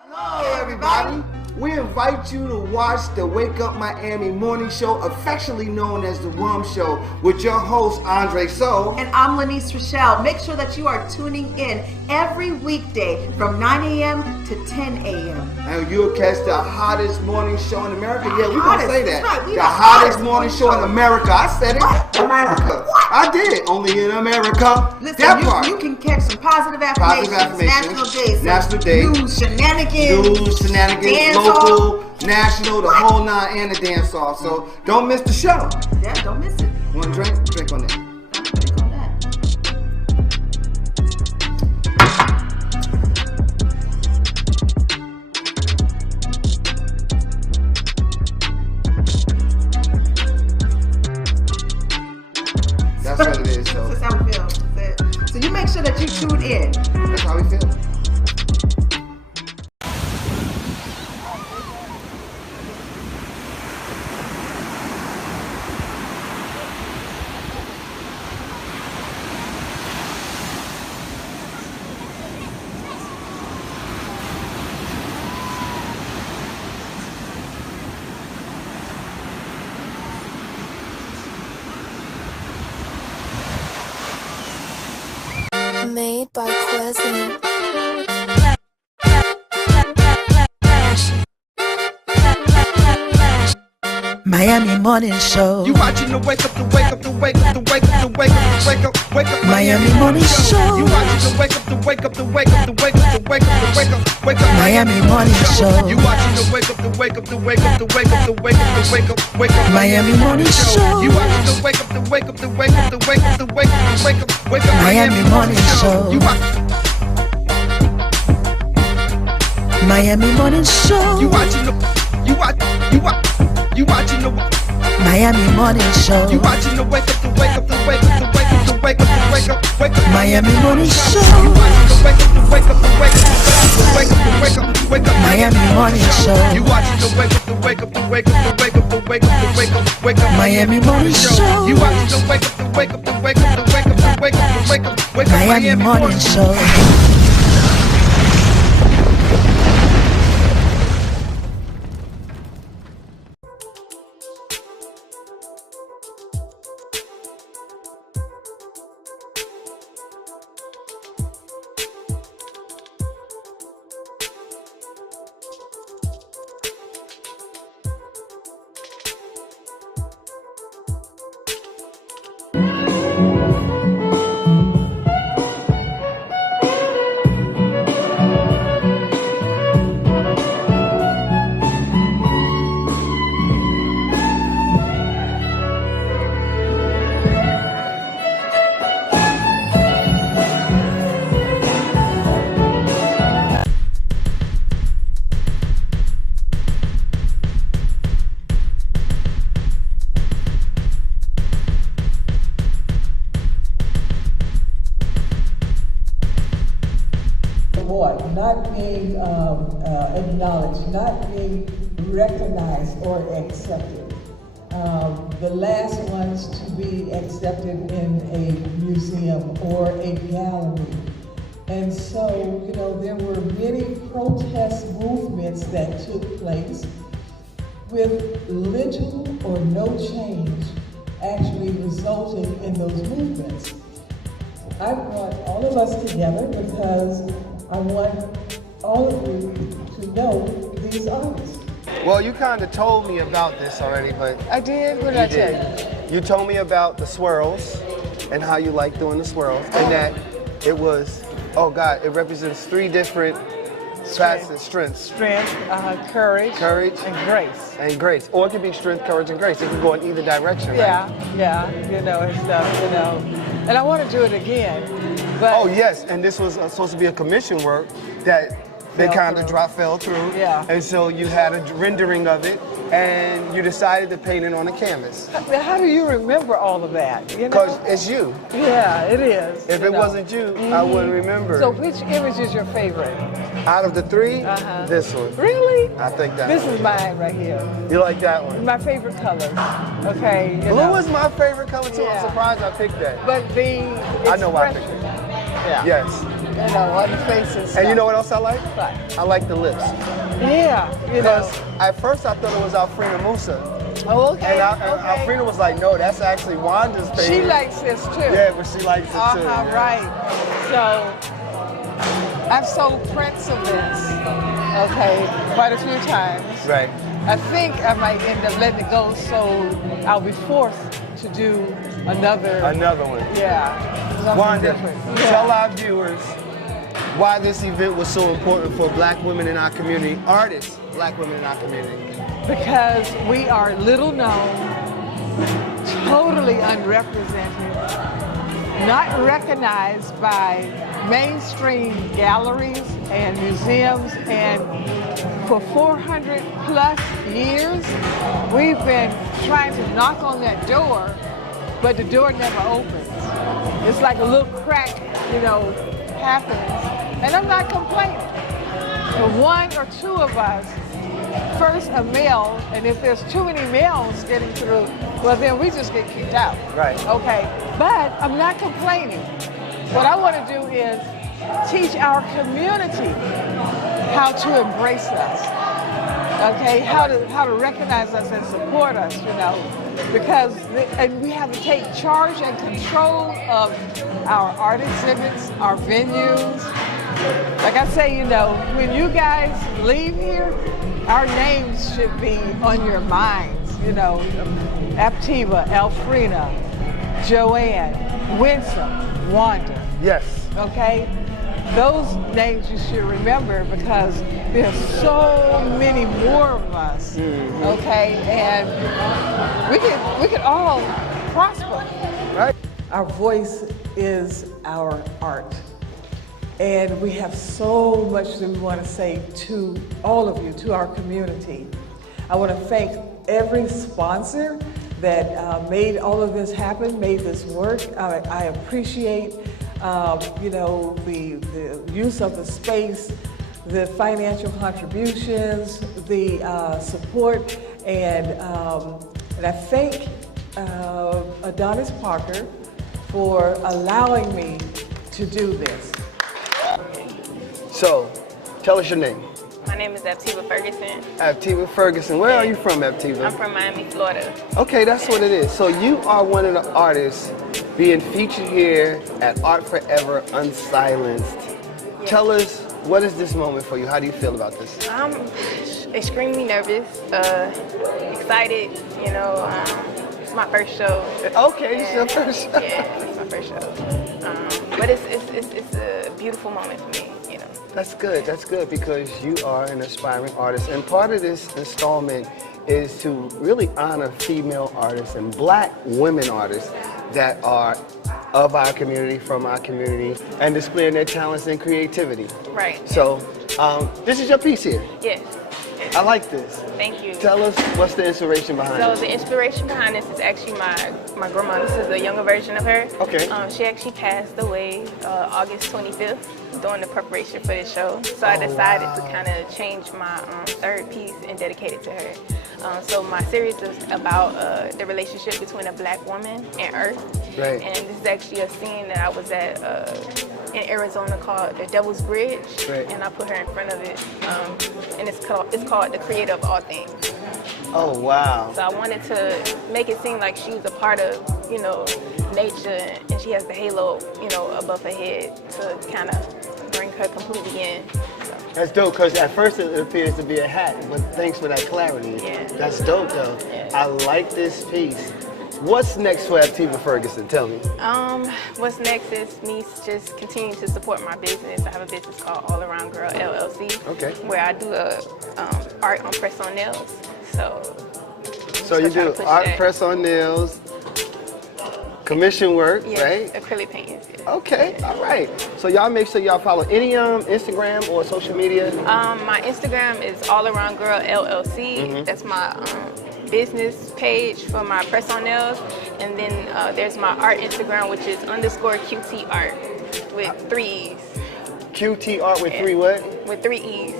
Hello, everybody. We invite you to watch the Wake Up Miami morning show, affectionately known as the WUMMS show, with your host, Andre So. And I'm Lyneise Rachelle. Make sure that you are tuning in every weekday from 9 a.m. to 10 a.m. And you'll catch the hottest morning show in America. Yeah, we're going to say that. Right, the hottest morning show in America. I said it. America. What? I did. Only in America. Listen, you can catch some positive affirmations. National days. News, shenanigans. Local, national, the whole nine, and the dance off. So don't miss the show. Yeah, don't miss it. Want a drink? Drink on that. Drink on that. That's what it is. So that's how we feel. So you make sure that you tune in. That's how we feel. Made by Quezzy. Miami Morning Show. You watching the wake up, the wake up, the wake up, the wake up, the wake up, the wake up, wake up. Miami Morning Show. You watching the wake up, the wake up, the wake up, the wake up, the wake up, the wake up, wake up. Miami Morning Show. You watching the wake up, the wake up, the wake up, the wake up, the wake up, the wake up, wake up. Miami Morning Show. You watching the wake up, the wake up, the wake up, the wake up, the wake up, the wake up, wake up. Miami Morning Show. You Miami Morning Show. You watching the you watching the Miami Morning Show. You watching the wake up, the wake up, the wake up, the wake up, the wake up, the wake up, wake up. Miami Morning Show. You watching the wake up, the wake up, the wake up, the wake up, the wake up, the wake up. Miami Morning Show. You watching the wake up, the wake up, the wake up, the wake up, the wake up, the wake up, wake up. Miami Morning Show. You watching the wake up, the wake up, the wake up, the wake up, the wake up, the wake up, wake up. Miami Morning Show. Not being acknowledged, not being recognized or accepted. The last ones to be accepted in a museum or a gallery. And so, you know, there were many protest movements that took place with little or no change actually resulting in those movements. I brought all of us together because I want all of you to know these artists. Well, you kind of told me about this already, but... I did? What did I tell you? You told me about the swirls and how you like doing the swirls, and that it was, oh God, it represents three different facets, strengths. Strength, courage, and grace. And grace. Or it could be strength, courage, and grace. It can go in either direction, right? Yeah, you know, and stuff, you know. And I want to do it again. But oh yes, and this was supposed to be a commission work that they kind of fell through. Yeah. And so you had a rendering of it, and you decided to paint it on a canvas. How do you remember all of that? Because it's you. Yeah, it is. If it wasn't you, I wouldn't remember. So which image is your favorite? Out of the three, this one. Really? I think that This one. is mine right here. You like that one? My favorite color. Okay. Blue is my favorite color too. Yeah. I'm surprised I picked that. But the I know why I picked it. Yeah. Yes. you know, on the face and stuff. And you know what else I like? What? I like the lips. Yeah, you know. Because at first I thought it was Alfreda Musa. Oh, okay. And okay. Alfreda was like, no, that's actually Wanda's thing. She likes this too. Yeah, but she likes it too. Yeah. Right. So I've sold prints of this, okay, quite a few times. Right. I think I might end up letting it go, so I'll be forced to do another one. Yeah. something Wanda, different. tell our viewers why this event was so important for black women in our community, artists, black women in our community. Because we are little known, totally unrepresented, not recognized by mainstream galleries and museums, and for 400 plus years, we've been trying to knock on that door, but the door never opens. It's like a little crack, you know, happens, and I'm not complaining. If one or two of us, first a male, and if there's too many males getting through, well then we just get kicked out. Right. Okay, but I'm not complaining. What I want to do is teach our community how to embrace us. Okay, how to recognize us and support us, you know, because and we have to take charge and control of our art exhibits, our venues. Like I say, you know, when you guys leave here, our names should be on your minds, you know, Aptiva, Elfrina, Joanne, Winsome, Wanda. Yes. Okay? Those names you should remember because there's so many more of us, okay? And we could all prosper. Right. Our voice is our art. And we have so much that we want to say to all of you, to our community. I want to thank every sponsor that made all of this happen, made this work. I appreciate you know, the use of the space, the financial contributions, the support, and I thank Adonis Parker for allowing me to do this. So, tell us your name. My name is Aptiva Ferguson. Aptiva Ferguson. Where are you from, Aptiva? I'm from Miami, Florida. Okay, that's what it is. So you are one of the artists being featured here at Art Forever Unsilenced. Yes. Tell us, what is this moment for you? How do you feel about this? I'm extremely nervous, excited, you know, it's my first show. Okay, it's your first show. Yeah, it's my first show. But it's a beautiful moment for me, you know. That's good because you are an aspiring artist. And part of this installment is to really honor female artists and black women artists that are of our community, from our community, and displaying their talents and creativity. Right. So, this is your piece here. Yes. I like this. Thank you. Tell us what's the inspiration behind So it. the inspiration behind this is actually my grandma. This is a younger version of her. Okay. She actually passed away August 25th during the preparation for this show. So I decided to kind of change my third piece and dedicate it to her. So my series is about the relationship between a black woman and Earth. Right. And this is actually a scene that I was at in Arizona called the Devil's Bridge. Right. And I put her in front of it. And it's called The Creator of All Things. Oh, wow. So I wanted to make it seem like she was a part of, you know, nature, and she has the halo, you know, above her head to kind of bring her completely in. So. That's dope, because at first it appears to be a hat, but thanks for that clarity. Yeah. That's dope, though. Yeah. I like this piece. What's next for Aptiva Ferguson? Tell me. What's next is me just continuing to support my business. I have a business called All Around Girl LLC. Okay. Where I do art on press-on nails. So you do art, press on nails, commission work, yeah, right? Acrylic paintings. Yeah. Okay, all right. So y'all make sure y'all follow any Instagram or social media. My Instagram is All Around Girl LLC. That's my business page for my press-on nails, and then there's my art Instagram, which is _QT Art with 3 E's. QT Art with 3 what? With 3 E's.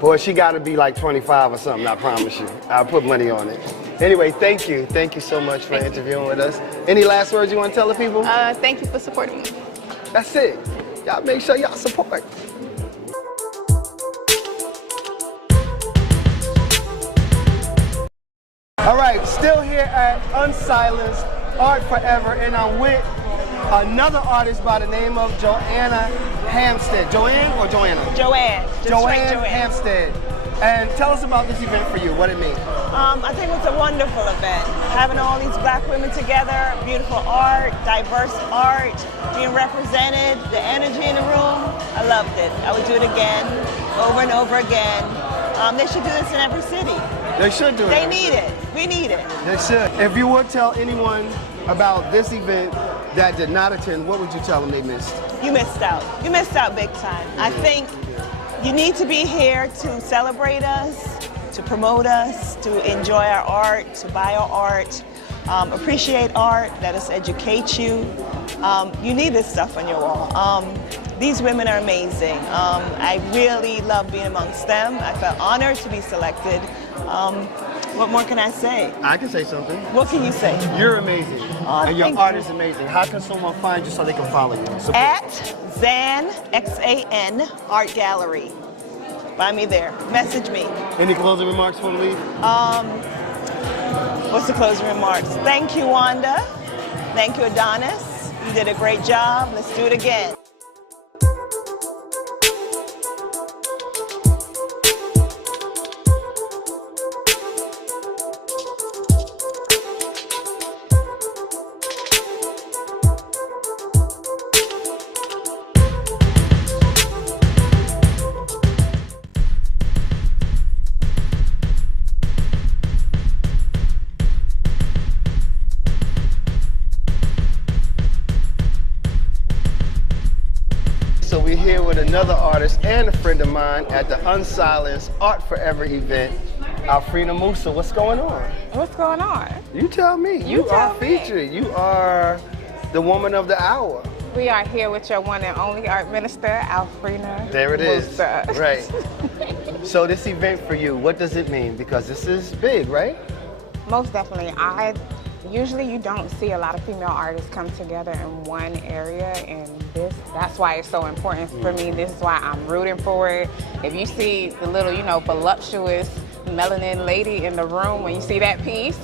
Boy, she got to be like 25 or something, I promise you. I'll put money on it. Anyway, thank you. Thank you so much for interviewing with us. Any last words you want to tell the people? Thank you for supporting me. That's it. Y'all make sure y'all support. All right, still here at Unsilenced Art Forever, and I'm with another artist by the name of Joanna Hampstead. Joanne or Joanna? Joanne. Joanne Hampstead. And tell us about this event for you, what it means. I think it's a wonderful event. Having all these black women together, beautiful art, diverse art, being represented, the energy in the room, I loved it. I would do it again, over and over again. They should do this in every city. They should do it. They need it. We need it. They should. If you would tell anyone about this event that did not attend, what would you tell them they missed? You missed out. You missed out big time. I think you need to be here to celebrate us, to promote us, to enjoy our art, to buy our art, appreciate art, let us educate you. You need this stuff on your wall. These women are amazing. I really love being amongst them. I felt honored to be selected. What more can I say? I can say something. What can you say? You're amazing. And your thank art you. is amazing. How can someone find you so they can follow you? Support. At Zan, X-A-N, Art Gallery. Find me there. Message me. Any closing remarks before we leave? What's the closing remarks? Thank you, Wanda. Thank you, Adonis. You did a great job. Let's do it again. So we're here with another artist and a friend of mine at the Unsilenced Art Forever event. Alfreda Musa, what's going on? What's going on? You tell me. You tell are me. featured. You are the woman of the hour. We are here with your one and only art minister, Alfreda. There it is. Musa. Right. So this event for you, what does it mean? Because this is big, right? Most definitely. Usually you don't see a lot of female artists come together in one area, and that's why it's so important for me. This is why I'm rooting for it. If you see the little, voluptuous melanin lady in the room, when you see that piece,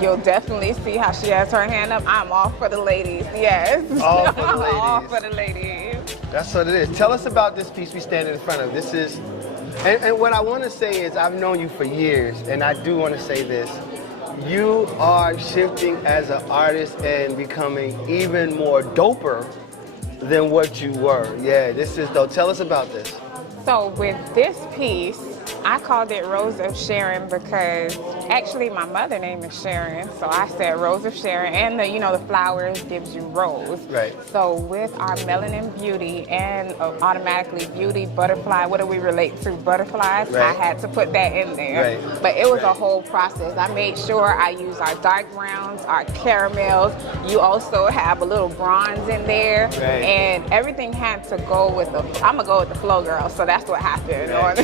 you'll definitely see how she has her hand up. I'm all for the ladies, yes. All for the ladies. All for the ladies. That's what it is. Tell us about this piece we stand in front of. This is, and what I want to say is I've known you for years, and I do want to say this. You are shifting as an artist and becoming even more doper than what you were. Yeah, this is dope. Tell us about this. So with this piece, I called it Rose of Sharon because actually my mother's name is Sharon, so I said Rose of Sharon, and the flowers gives you rose. Right. So with our melanin beauty and automatically beauty, butterfly, what do we relate to? Butterflies. Right. I had to put that in there. Right. But it was a whole process. I made sure I used our dark browns, our caramels. You also have a little bronze in there, Right. and everything had to go with I'm gonna go with the flow, girl. So that's what happened Right.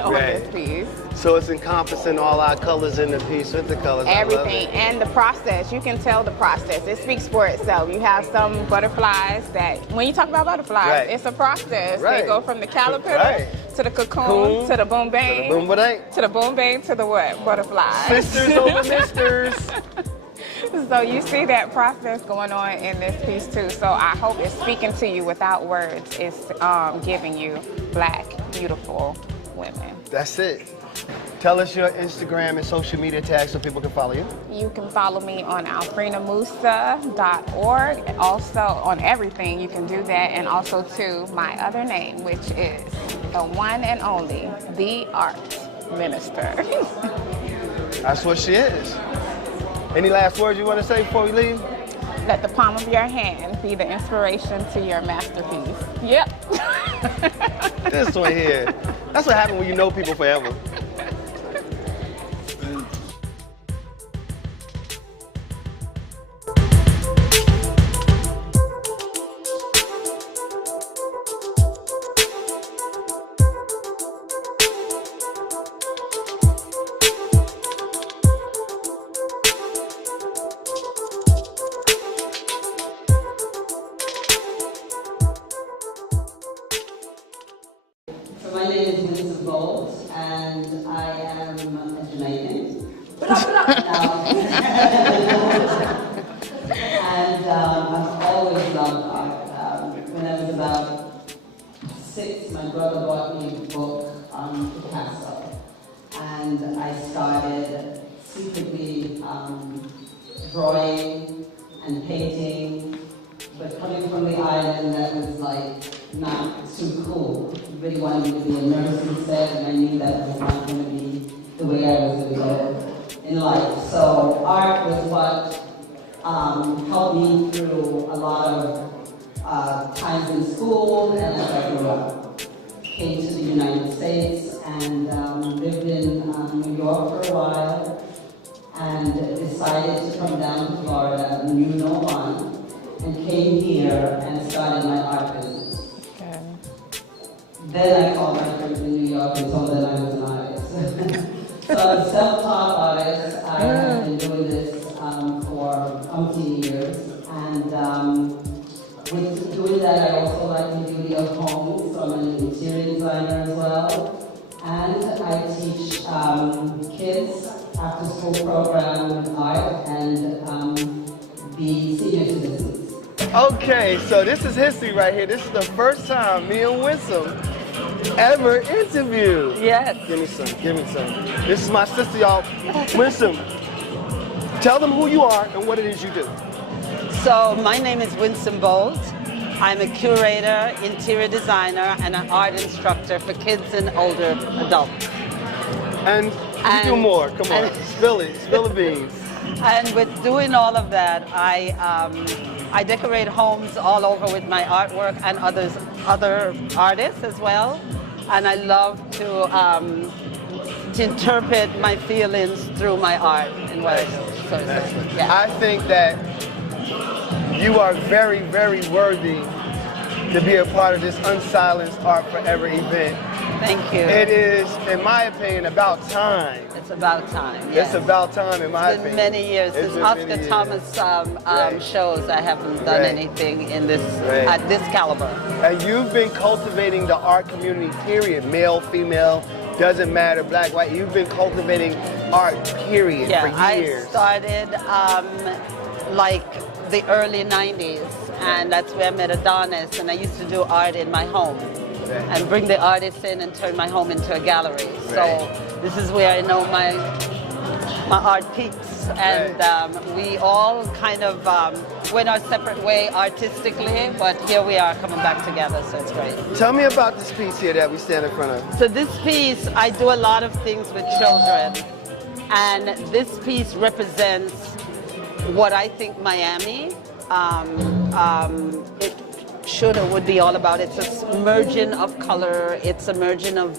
on this piece. So it's encompassing all our colors in the piece with the colors. Everything, and the process, you can tell the process. It speaks for itself. You have some butterflies that, when you talk about butterflies, Right. it's a process. Right. They go from the caterpillar Right. to the cocoon, to the boom bang, Boom, ba to the boom bang, to the what? Butterfly. Sisters over misters. So you see that process going on in this piece too. So I hope it's speaking to you without words. It's giving you black, beautiful women. That's it. Tell us your Instagram and social media tags so people can follow you. You can follow me on alfredamusa.org. Also on everything, you can do that. And also to my other name, which is the one and only, the Art Minister. That's what she is. Any last words you want to say before we leave? Let the palm of your hand be the inspiration to your masterpiece. Yep. This one here. That's what happens when you know people forever. my name is Lyneise and I am a Jamaican. And I've always loved art. When I was about 6, my brother bought me a book on Picasso. And I started secretly drawing and painting, but coming from the island, that was like not too cool. Everybody wanted me to be a nurse instead, and I knew that was not going to be the way I was going to go in life. So art was what helped me through a lot of times in school and as I grew up. Came to the United States and lived in New York for a while and decided to come down to Florida, knew no one, and came here and started my art business. Okay. Then I called my friends in New York and told them I was an artist. So I'm a self-taught artist. I have been doing this for umpteen years. And with doing that, I also like the beauty of homes, so I'm an interior designer as well. And I teach kids after-school program with art and the senior citizens. Okay, so this is history right here. This is the first time me and Winsome ever interviewed. Yes. Give me some, give me some. This is my sister, y'all. Winsome, tell them who you are and what it is you do. So my name is Winsome Bolt. I'm a curator, interior designer, and an art instructor for kids and older adults. And you do more. Come on, spill it, spill the beans. And with doing all of that, I decorate homes all over with my artwork and other artists as well. And I love to interpret my feelings through my art and what I do. So, yeah. I think that you are very, very worthy to be a part of this Unsilenced Art Forever event. Thank you. It is, in my opinion, about time. It's about time. Yes. It's about time, in my opinion. It's been many years. Since Oscar Thomas shows, I haven't done anything in this at this caliber. And you've been cultivating the art community, period. Male, female, doesn't matter, black, white. You've been cultivating art, period, for years. I started like the early 90s, and that's where I met Adonis, and I used to do art in my home. And bring the artists in and turn my home into a gallery. So this is where I know my art peaks. And we all kind of went our separate way artistically, but here we are coming back together, so it's great. Tell me about this piece here that we stand in front of. So this piece, I do a lot of things with children. And this piece represents what I think Miami should or would be all about. It's a merging of color, it's a merging of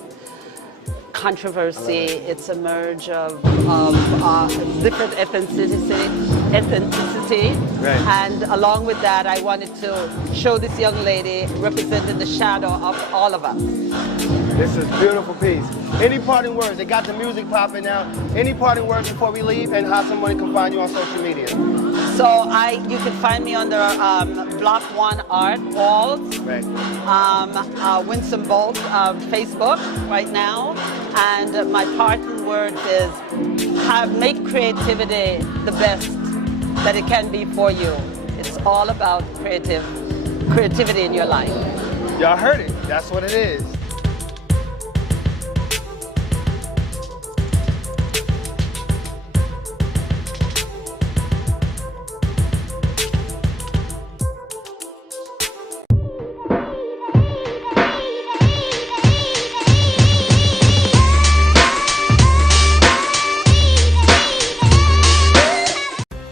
controversy, it's a merge of different ethnicity. And along with that, I wanted to show this young lady representing the shadow of all of us. This is a beautiful piece. Any parting words? They got the music popping now. Any parting words before we leave, and how someone can find you on social media? So you can find me under Block 1 Art Walls, Winsome Bolt Facebook right now, and my parting words is make creativity the best that it can be for you. It's all about creativity in your life. Y'all heard it. That's what it is.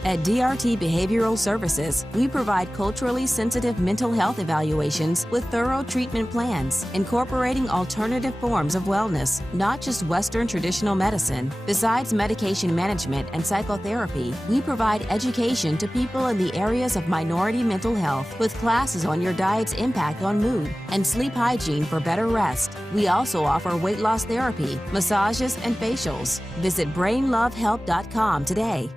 At DRT Behavioral Services, we provide culturally sensitive mental health evaluations with thorough treatment plans, incorporating alternative forms of wellness, not just Western traditional medicine. Besides medication management and psychotherapy, we provide education to people in the areas of minority mental health with classes on your diet's impact on mood and sleep hygiene for better rest. We also offer weight loss therapy, massages, and facials. Visit brainlovehelp.com today.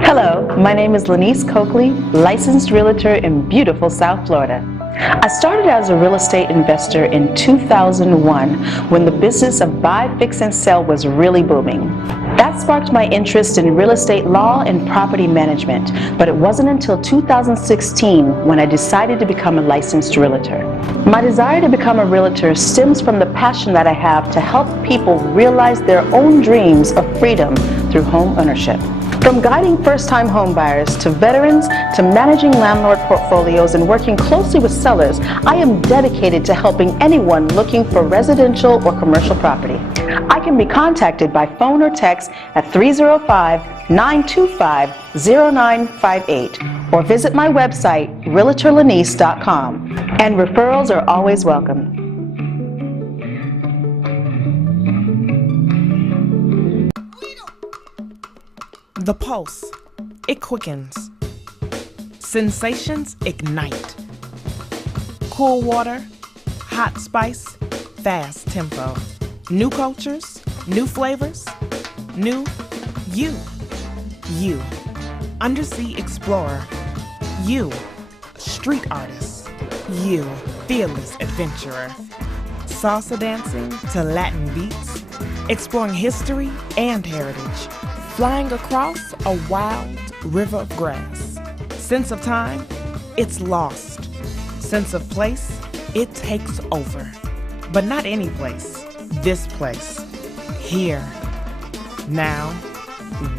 Hello, my name is Lyneise Coakley, licensed realtor in beautiful South Florida. I started as a real estate investor in 2001 when the business of buy, fix, and sell was really booming. That sparked my interest in real estate law and property management, but it wasn't until 2016 when I decided to become a licensed realtor. My desire to become a realtor stems from the passion that I have to help people realize their own dreams of freedom through home ownership. From guiding first-time homebuyers to veterans to managing landlord portfolios and working closely with sellers, I am dedicated to helping anyone looking for residential or commercial property. I can be contacted by phone or text at 305-925-0958 or visit my website, realtorlyneise.com. And referrals are always welcome. The pulse, it quickens. Sensations ignite. Cool water, hot spice, fast tempo. New cultures, new flavors, new you. You, undersea explorer. You, street artist. You, fearless adventurer. Salsa dancing to Latin beats, exploring history and heritage. Flying across a wild river of grass. Sense of time, it's lost. Sense of place, it takes over. But not any place, this place. Here, now,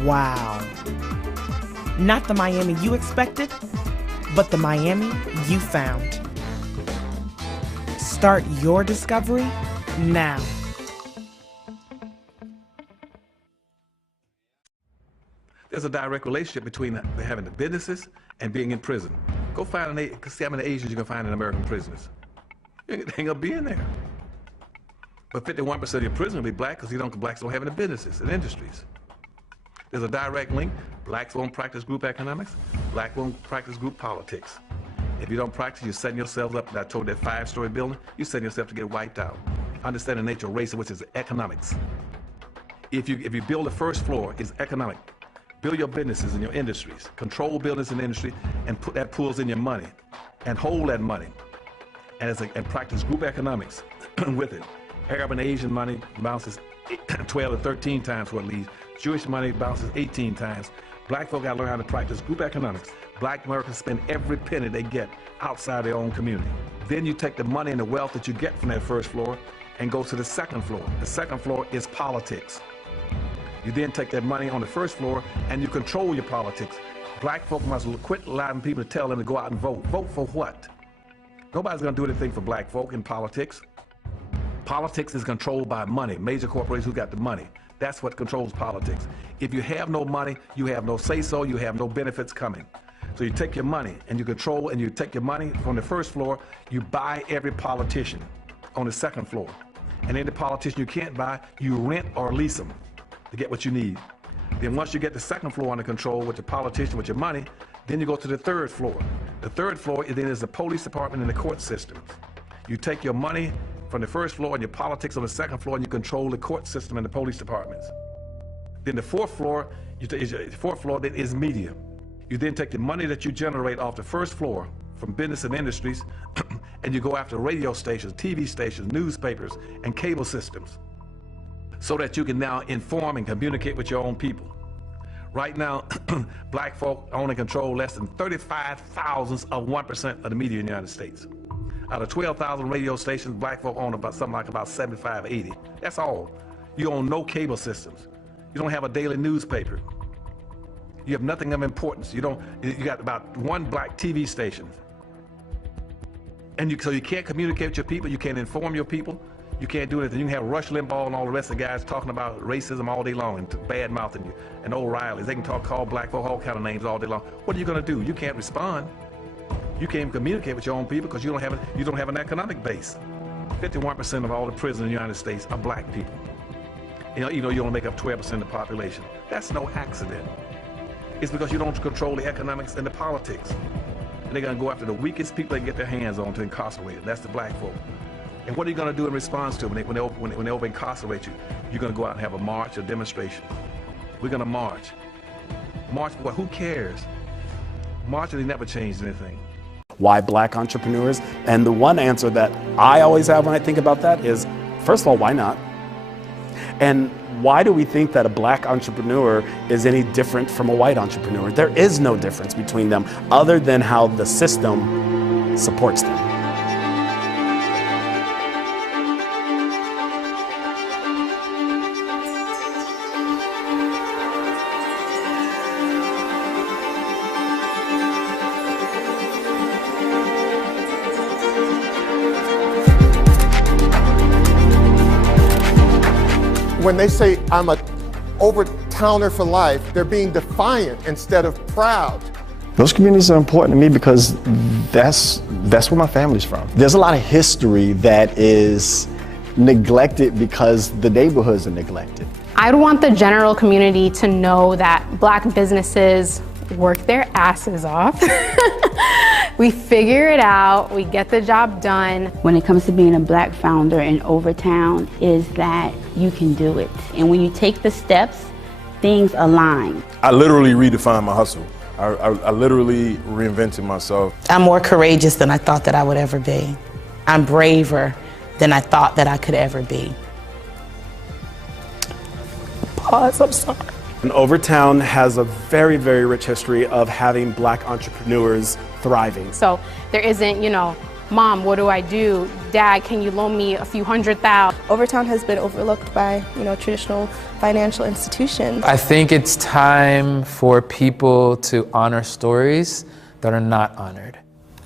wow. Not the Miami you expected, but the Miami you found. Start your discovery now. There's a direct relationship between having the businesses and being in prison. Go find see how many Asians you can find in American prisons. You ain't gonna be in there. But 51% of your prisoners will be black because blacks don't have any businesses and industries. There's a direct link. Blacks won't practice group economics. Blacks won't practice group politics. If you don't practice, you're setting yourself up. I told that 5-story building, you're setting yourself to get wiped out. Understand the nature of race, which is economics. If you build the first floor, it's economic. Build your businesses and your industries. Control business and industry, and put that pulls in your money, and hold that money, and practice group economics with it. Arab and Asian money bounces 12 to 13 times what it leaves. Jewish money bounces 18 times. Black folk got to learn how to practice group economics. Black Americans spend every penny they get outside their own community. Then you take the money and the wealth that you get from that first floor and go to the second floor. The second floor is politics. You then take that money on the first floor and you control your politics. Black folk must quit allowing people to tell them to go out and vote. Vote for what? Nobody's going to do anything for black folk in politics. Politics is controlled by money. Major corporations who got the money. That's what controls politics. If you have no money, you have no say-so, you have no benefits coming. So you take your money and you control, and you take your money from the first floor, you buy every politician on the second floor. And any politician you can't buy, you rent or lease them to get what you need. Then once you get the second floor under control with the politician, with your money, then you go to the third floor. The third floor then is the police department and the court systems. You take your money from the first floor and your politics on the second floor, and you control the court system and the police departments. Then the fourth floor, then is media. You then take the money that you generate off the first floor from business and industries, and you go after radio stations, TV stations, newspapers, and cable systems, so that you can now inform and communicate with your own people. Right now, black folk own and control less than 35 thousandths of 1% of the media in the United States. Out of 12,000 radio stations, black folk own about 75, 80. That's all. You own no cable systems. You don't have a daily newspaper. You have nothing of importance. You got about one black TV station. And so you can't communicate with your people, you can't inform your people, you can't do anything. You can have Rush Limbaugh and all the rest of the guys talking about racism all day long and bad-mouthing you, and O'Reilly's. They can call black folk all kind of names all day long. What are you going to do? You can't respond. You can't even communicate with your own people because you don't have an economic base. 51% of all the prisoners in the United States are black people. You know you only make up 12% of the population. That's no accident. It's because you don't control the economics and the politics. And they're going to go after the weakest people they can get their hands on to incarcerate them. That's the black folk. And what are you going to do in response to it when they over incarcerate you? You're going to go out and have a march, a demonstration. We're going to march. March, well, who cares? Marching, they never changed anything. why black entrepreneurs? And the one answer that I always have when I think about that is, first of all, why not? And why do we think that a black entrepreneur is any different from a white entrepreneur? There is no difference between them other than how the system supports them. When they say I'm a overtowner for life, they're being defiant instead of proud. Those communities are important to me because that's where my family's from. There's a lot of history that is neglected because the neighborhoods are neglected. I'd want the general community to know that black businesses work their asses off. We figure it out, we get the job done. When it comes to being a black founder in Overtown, is that you can do it. And when you take the steps, things align. I literally redefined my hustle. I literally reinvented myself. I'm more courageous than I thought that I would ever be. I'm braver than I thought that I could ever be. Pause, I'm sorry. And Overtown has a very, very rich history of having black entrepreneurs thriving. So there isn't, you know, Mom, what do I do? Dad, can you loan me a few $100,000? Overtown has been overlooked by, you know, traditional financial institutions. I think it's time for people to honor stories that are not honored.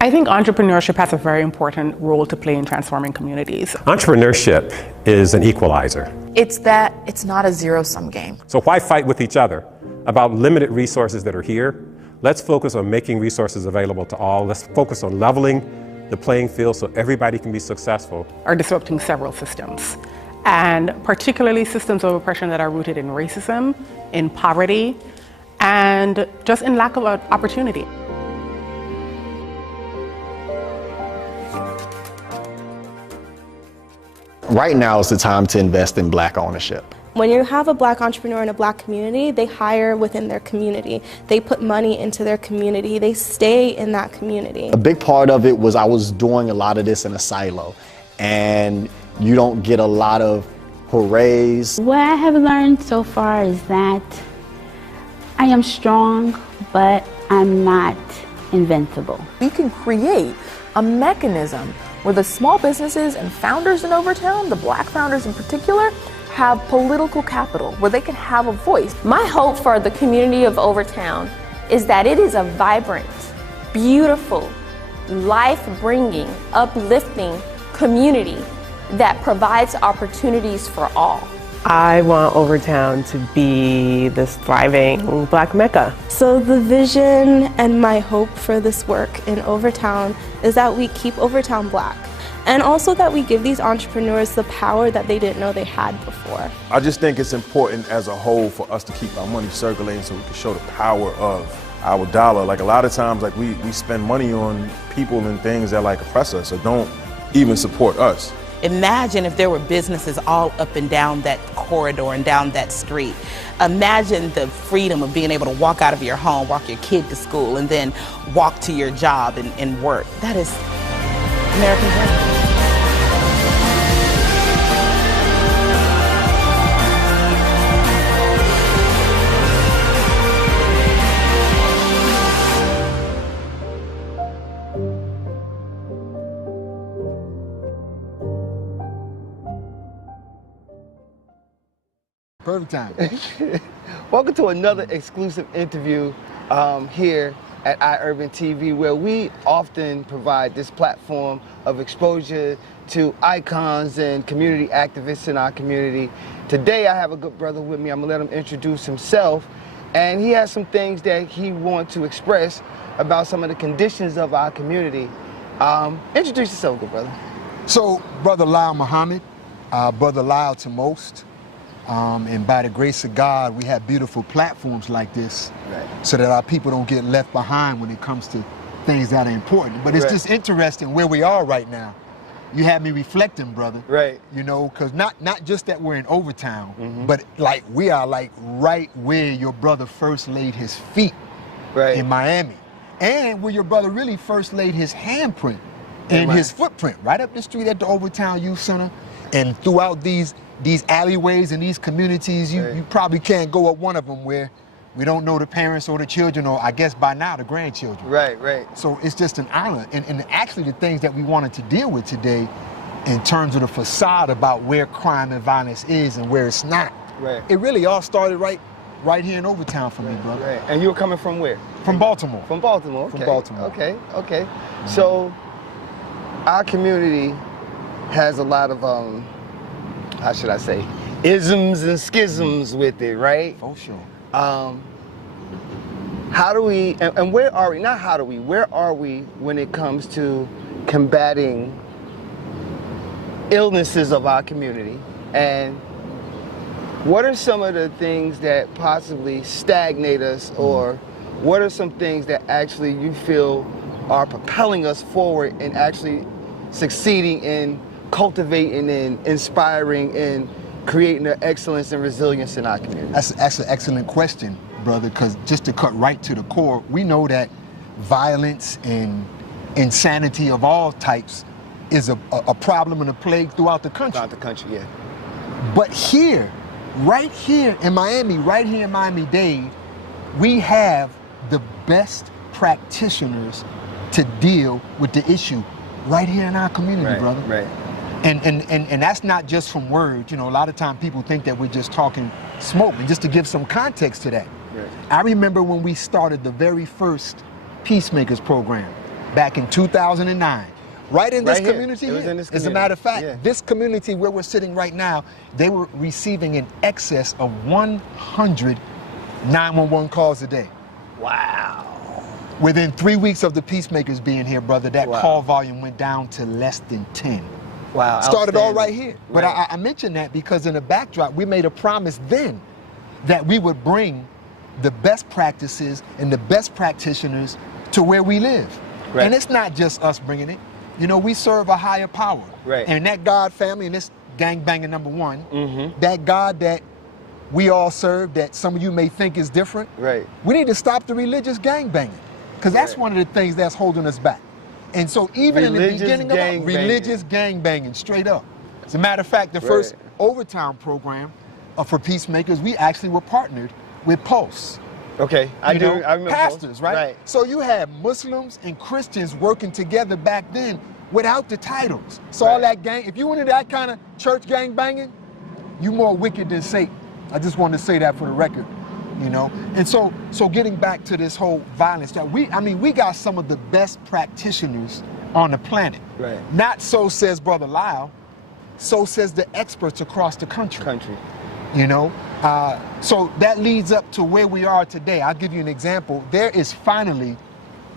I think entrepreneurship has a very important role to play in transforming communities. Entrepreneurship is an equalizer. It's that it's not a zero-sum game. So why fight with each other about limited resources that are here? Let's focus on making resources available to all. Let's focus on leveling the playing field so everybody can be successful. Are disrupting several systems, and particularly systems of oppression that are rooted in racism, in poverty, and just in lack of opportunity. Right now is the time to invest in black ownership. When you have a black entrepreneur in a black community, they hire within their community. They put money into their community. They stay in that community. A big part of it was I was doing a lot of this in a silo, and you don't get a lot of hoorays. What I have learned so far is that I am strong, but I'm not invincible. We can create a mechanism where the small businesses and founders in Overtown, the black founders in particular, have political capital, where they can have a voice. My hope for the community of Overtown is that it is a vibrant, beautiful, life-bringing, uplifting community that provides opportunities for all. I want Overtown to be this thriving black mecca. So the vision and my hope for this work in Overtown is that we keep Overtown black, and also that we give these entrepreneurs the power that they didn't know they had before. I just think it's important as a whole for us to keep our money circulating so we can show the power of our dollar. Like a lot of times, like we spend money on people and things that like oppress us or don't even support us. Imagine if there were businesses all up and down that corridor and down that street. Imagine the freedom of being able to walk out of your home, walk your kid to school, and then walk to your job and work. That is American dream. Perfect time. Welcome to another exclusive interview here at iUrban TV, where we often provide this platform of exposure to icons and community activists in our community. Today I have a good brother with me. I'm gonna let him introduce himself, and he has some things that he wants to express about some of the conditions of our community. Introduce yourself, good brother. So, Brother Lyle Muhammad, Brother Lyle to most. And by the grace of God, we have beautiful platforms like this, so that our people don't get left behind when it comes to things that are important. But it's just interesting where we are right now. You had me reflecting, brother. Right. You know, because not just that we're in Overtown, but like we are like right where your brother first laid his feet in Miami. And where your brother really first laid his handprint and his footprint, right up the street at the Overtown Youth Center, and throughout these alleyways and these communities, you probably can't go up one of them where we don't know the parents or the children, or I guess by now the grandchildren. Right, right. So it's just an honor. And actually the things that we wanted to deal with today in terms of the facade about where crime and violence is and where it's not. Right. It really all started right here in Overtown for me, brother. Right. And you were coming from where? From Baltimore. From Baltimore, okay. From Baltimore. Okay, okay. So our community has a lot of, how should I say, isms and schisms with it, right? For sure. How do we, and where are we, not how do we, where are we when it comes to combating illnesses of our community? And what are some of the things that possibly stagnate us, or what are some things that actually you feel are propelling us forward and actually succeeding in cultivating and inspiring and creating the excellence and resilience in our community? That's an excellent question, brother, because just to cut right to the core, we know that violence and insanity of all types is a problem and a plague throughout the country. Throughout the country, yeah. But here, right here in Miami, right here in Miami-Dade, we have the best practitioners to deal with the issue right here in our community, brother. Right. And that's not just from words. You know, a lot of times people think that we're just talking smoke. And just to give some context to that, I remember when we started the very first Peacemakers program back in 2009. Right in this community here. As a matter of fact, this community where we're sitting right now, they were receiving in excess of 100 911 calls a day. Wow. Within 3 weeks of the Peacemakers being here, brother, that call volume went down to less than 10. Wow. Started all right here. But I mentioned that because in the backdrop, we made a promise then that we would bring the best practices and the best practitioners to where we live. Right. And it's not just us bringing it. You know, we serve a higher power. Right. And that God family, and this gangbanger number one, that God that we all serve, that some of you may think is different, we need to stop the religious gangbanging, because that's one of the things that's holding us back. And so even in the beginning of religious gangbanging, straight up. As a matter of fact, the first Overtown program for Peacemakers, we actually were partnered with Pulse. Okay, I remember pastors, right? So you had Muslims and Christians working together back then without the titles. So all that gang, if you went into that kind of church gang banging, you more wicked than Satan. I just wanted to say that for the record, you know? And so getting back to this whole violence, that we got some of the best practitioners on the planet. Right. Not so says Brother Lyle, so says the experts across the country. You know? So that leads up to where we are today. I'll give you an example. There is finally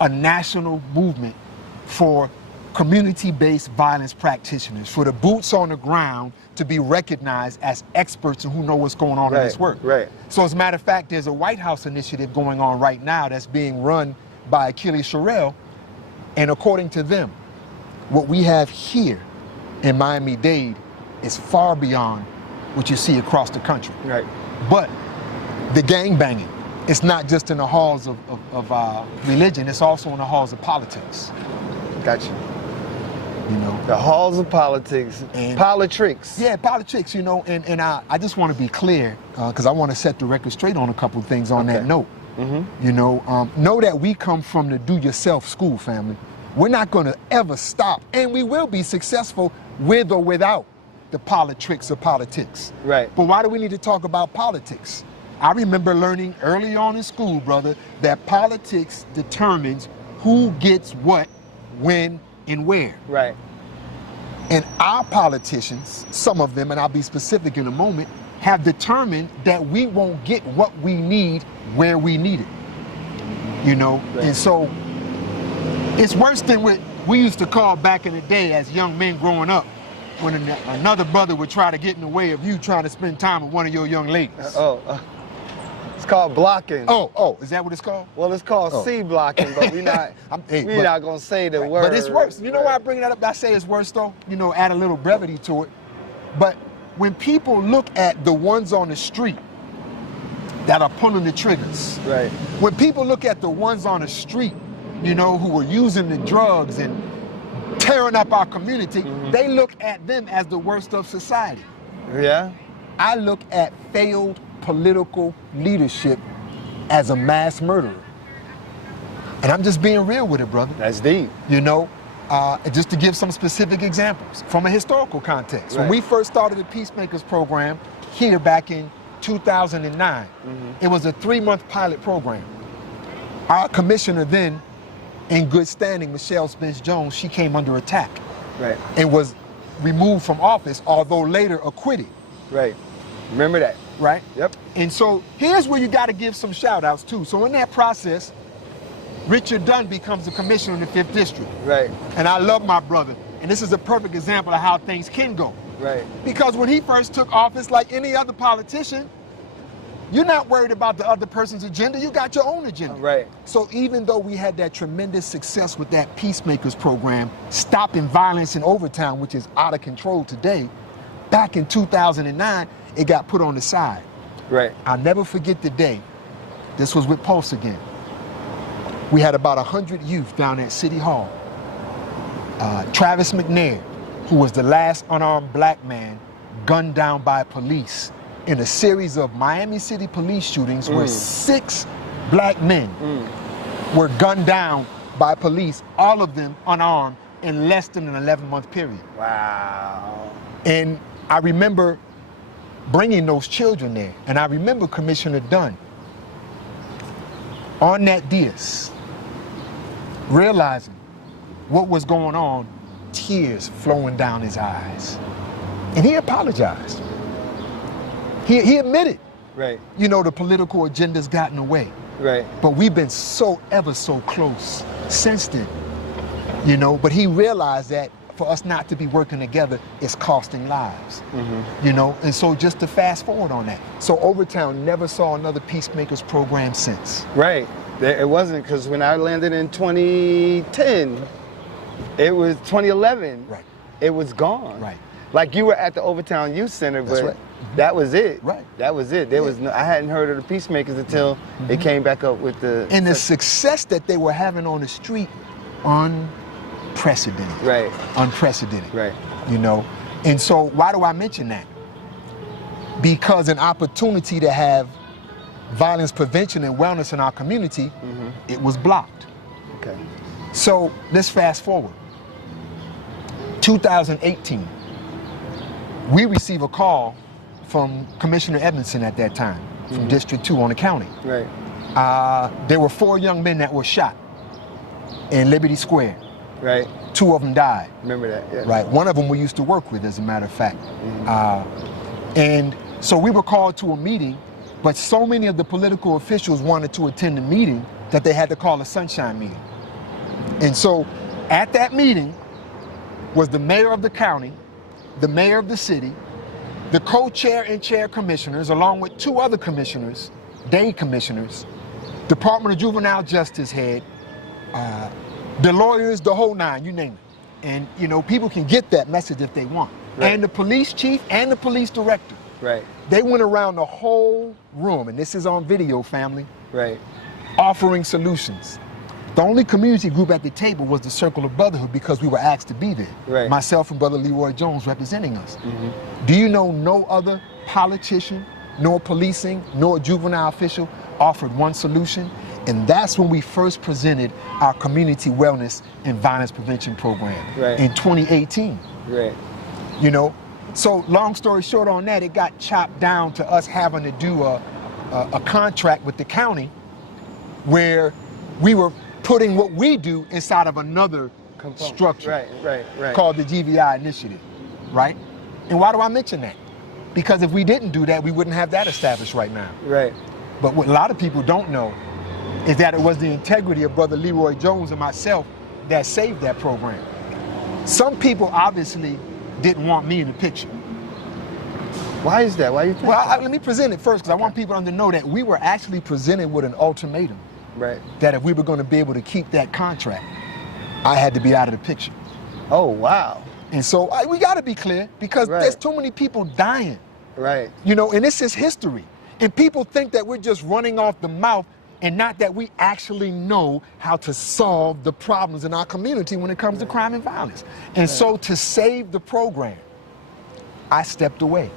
a national movement for community-based violence practitioners, for the boots on the ground to be recognized as experts and who know what's going on in this work. So as a matter of fact, there's a White House initiative going on right now that's being run by Achilles Sherrill, and according to them, what we have here in Miami-Dade is far beyond what you see across the country. But the gangbanging, it's not just in the halls of religion, it's also in the halls of politics. Gotcha. You know, the halls of politics, and politics. Yeah, politics, you know, and I just want to be clear, because I want to set the record straight on a couple of things on that note. You know that we come from the do-yourself school, family. We're not going to ever stop, and we will be successful with or without the politics of politics. But why do we need to talk about politics? I remember learning early on in school, brother, that politics determines who gets what, when, and where. And our politicians, some of them, and I'll be specific in a moment, have determined that we won't get what we need where we need it. You know, and so it's worse than what we used to call back in the day as young men growing up, when another brother would try to get in the way of you trying to spend time with one of your young ladies. It's called blocking. Is that what it's called? Well, it's called C blocking, but we're not not gonna say the word. But it's worse. You know why I bring that up? I say it's worse though. You know, add a little brevity to it. But when people look at the ones on the street that are pulling the triggers, when people look at the ones on the street you know, who were using the drugs and tearing up our community, they look at them as the worst of society. Yeah? I look at failed political leadership as a mass murderer. And I'm just being real with it, brother. That's deep. You know, just to give some specific examples from a historical context. When we first started the Peacemakers program here back in 2009, it was a 3-month pilot program. Our commissioner then, in good standing, Michelle Spence-Jones, she came under attack. Right. And was removed from office, although later acquitted. Right. Remember that. Right? Yep. And so here's where you got to give some shout outs too. So in that process, Richard Dunn becomes the commissioner in the 5th District. Right. And I love my brother. And this is a perfect example of how things can go. Right. Because when he first took office, like any other politician, you're not worried about the other person's agenda, you got your own agenda. Right. So even though we had that tremendous success with that Peacemakers program, stopping violence in Overtown, which is out of control today, back in 2009, it got put on the side. Right. I'll never forget the day. This was with Pulse again. We had about 100 youth down at City Hall. Travis McNair, who was the last unarmed black man gunned down by police in a series of Miami City police shootings where 6 black men were gunned down by police, all of them unarmed, in less than an 11-month period. Wow. And I remember bringing those children there, and I remember Commissioner Dunn on that dais, realizing what was going on, tears flowing down his eyes. And he apologized. He admitted, right, you know, the political agenda's gotten away. Right. But we've been so ever so close since then, you know, but he realized that for us not to be working together is costing lives, you know, and so just to fast forward on that. So Overtown never saw another Peacemakers program since. Right. It wasn't, because when I landed in 2010, it was 2011. Right. It was gone. Right. Like you were at the Overtown Youth Center, but right. That was it. Right. That was it. There was no, I hadn't heard of the Peacemakers until it came back up with the... And the success that they were having on the street, unprecedented. Right. Unprecedented. Right. You know, and so why do I mention that? Because an opportunity to have violence prevention and wellness in our community, it was blocked. Okay. So let's fast forward. 2018, we receive a call from Commissioner Edmondson at that time, from District 2 on the county. Right. There were 4 young men that were shot in Liberty Square. Right. 2 of them died. Remember that, yeah. Right. One of them we used to work with, as a matter of fact. And so we were called to a meeting, but so many of the political officials wanted to attend the meeting that they had to call a sunshine meeting. And so at that meeting was the mayor of the county, the mayor of the city, the co-chair and chair commissioners, along with 2 other commissioners, day commissioners, Department of Juvenile Justice head, the lawyers, the whole 9, you name it. And, you know, people can get that message if they want. Right. And the police chief and the police director. Right. They went around the whole room, and this is on video, family. Right. Offering solutions. The only community group at the table was the Circle of Brotherhood because we were asked to be there. Right. Myself and Brother Leroy Jones representing us. Do you know no other politician, nor policing, nor juvenile official offered one solution? And that's when we first presented our community wellness and violence prevention program in 2018. Right. You know, so long story short on that, it got chopped down to us having to do a contract with the county where we were putting what we do inside of another structure called the GVI Initiative, right? And why do I mention that? Because if we didn't do that, we wouldn't have that established right now. Right. But what a lot of people don't know is that it was the integrity of Brother Leroy Jones and myself that saved that program. Some people obviously didn't want me in the picture. Why is that? Why you think? Well, let me present it first, because I want people to know that we were actually presented with an ultimatum. Right. That if we were going to be able to keep that contract, I had to be out of the picture. Oh, wow. And so we got to be clear, because there's too many people dying. Right. You know, and this is history. And people think that we're just running off the mouth and not that we actually know how to solve the problems in our community when it comes to crime and violence. And so to save the program, I stepped away.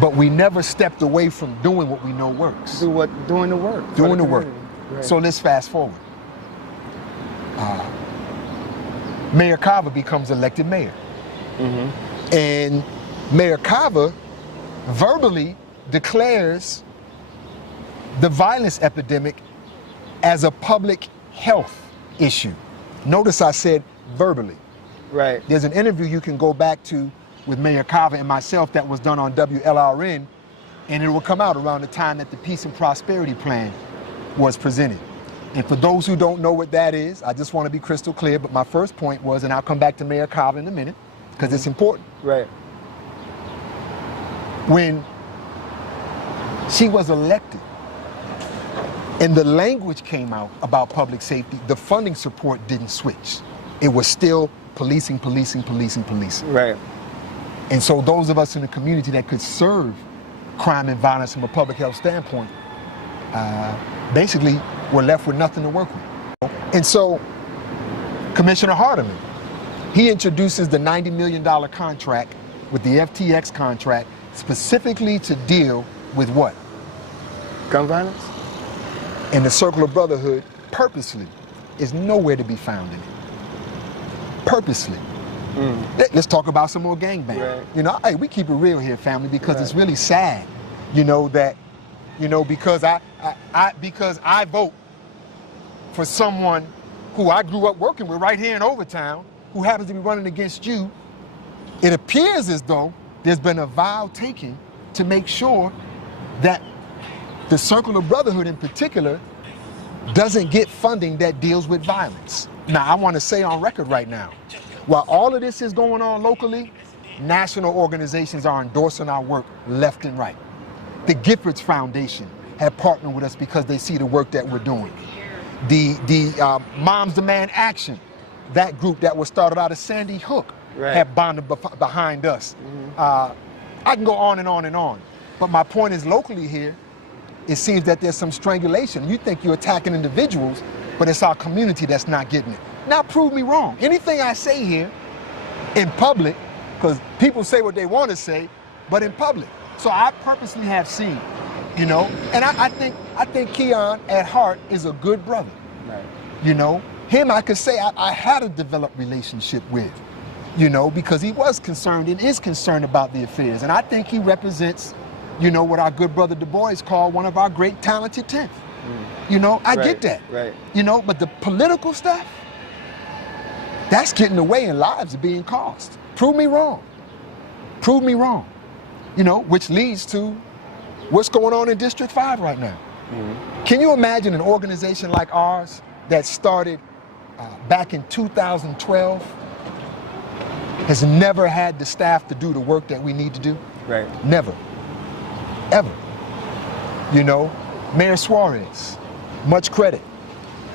But we never stepped away from doing what we know works. Doing the work. Doing the work. Right. So let's fast forward. Mayor Carver becomes elected mayor. And Mayor Carver verbally declares the violence epidemic as a public health issue. Notice I said verbally. Right. There's an interview you can go back to with Mayor Carver and myself that was done on WLRN, and it will come out around the time that the Peace and Prosperity Plan was presented. And for those who don't know what that is, I just want to be crystal clear, but my first point was, and I'll come back to Mayor Carver in a minute, because it's important. Right. When she was elected, and the language came out about public safety, the funding support didn't switch. It was still policing, policing, policing, policing. Right. And so those of us in the community that could serve crime and violence from a public health standpoint, basically were left with nothing to work with. And so Commissioner Hardiman, he introduces the $90 million contract with the FTX contract specifically to deal with what? Gun violence? And the Circle of Brotherhood purposely is nowhere to be found in it. Purposely. Let's talk about some more gangbang. Right. You know, hey, we keep it real here, family, because it's really sad, you know, that, you know, because I vote for someone who I grew up working with right here in Overtown, who happens to be running against you, it appears as though there's been a vow taken to make sure that the Circle of Brotherhood in particular doesn't get funding that deals with violence. Now, I want to say on record right now, while all of this is going on locally, national organizations are endorsing our work left and right. The Giffords Foundation have partnered with us because they see the work that we're doing. The Moms Demand Action, that group that was started out of Sandy Hook, have bonded behind us. I can go on and on and on. But my point is, locally here, it seems that there's some strangulation. You think you're attacking individuals, but it's our community that's not getting it. Now prove me wrong. Anything I say here in public, because people say what they want to say, but in public. So I purposely have seen, you know, and I think Keon at heart is a good brother. Right. You know, him I could say I had a developed relationship with, you know, because he was concerned and is concerned about the affairs. And I think he represents, you know, what our good brother Du Bois called one of our great talented 10th. You know, I get that. Right. You know, but the political stuff, that's getting away and lives are being cost. Prove me wrong. Prove me wrong. You know, which leads to what's going on in District 5 right now. Can you imagine an organization like ours that started back in 2012 has never had the staff to do the work that we need to do? Right. Never. Ever. You know, Mayor Suarez, much credit,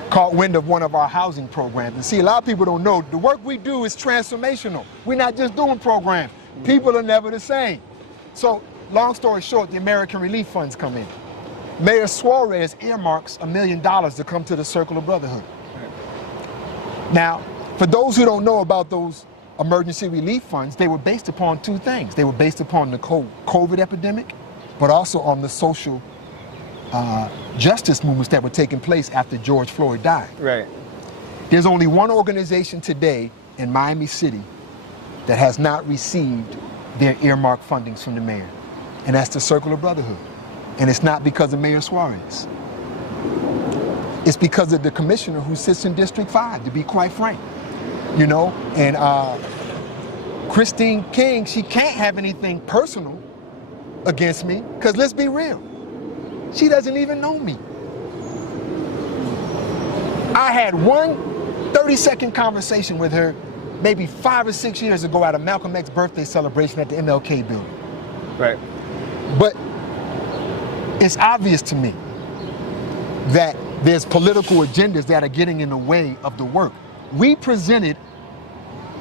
caught wind of one of our housing programs. And see, a lot of people don't know, the work we do is transformational. We're not just doing programs. People are never the same. So, long story short, the American Relief Funds come in. Mayor Suarez earmarks $1 million to come to the Circle of Brotherhood. Now, for those who don't know about those emergency relief funds, they were based upon two things. They were based upon the COVID epidemic, but also on the social justice movements that were taking place after George Floyd died. Right. There's only one organization today in Miami City that has not received their earmarked fundings from the mayor, and that's the Circle of Brotherhood. And it's not because of Mayor Suarez. It's because of the commissioner who sits in District 5, to be quite frank. You know, and Christine King, she can't have anything personal against me, because let's be real, she doesn't even know me. I had one 30-second conversation with her maybe 5 or 6 years ago at a Malcolm X birthday celebration at the MLK building. Right. But it's obvious to me that there's political agendas that are getting in the way of the work. We presented